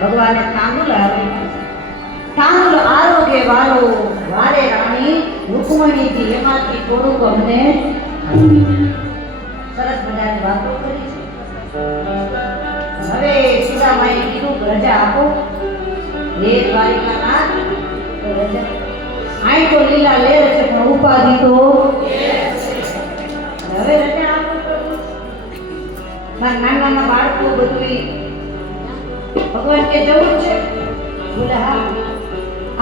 ભગવાને તાંદુલ આપ્યું. તાંદુલ આરોગ્ય વાળો વારે રાણી રૂકમણીજી એમાંથી થોડુંક અમને સરસ મજાની વાતો કરી છે. હવે સુદામાએ કીધું રજા આપો. હે દ્વારિકાનાથ, તો રજા આઈ તો લીલા લેર છે પણ ઉપાધિ તો હવે રજા આપો. નાના નાના બાળકો બધું ભગવાન કે જવું છે. બોલે હા.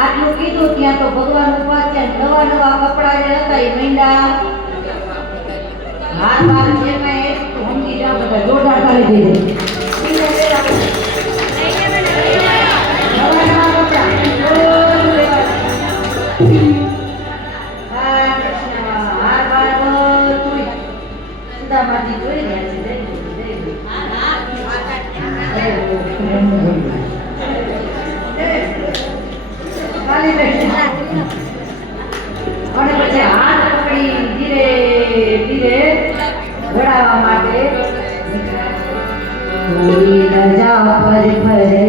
આટલું કીધું ત્યાં તો ભગવાન ઉપાધ્યાય નવા નવા કપડા જે હતા એ મહિના હાર બાર જે કાંઈ સમજી જાઓ બધા જોરદાર કરી દીધું. સુદામાજી જોઈ રહ્યા છે. અને પછી હાથ પકડી ધીરે ધીરે ઘોડાવા માટે રજા પર ભરે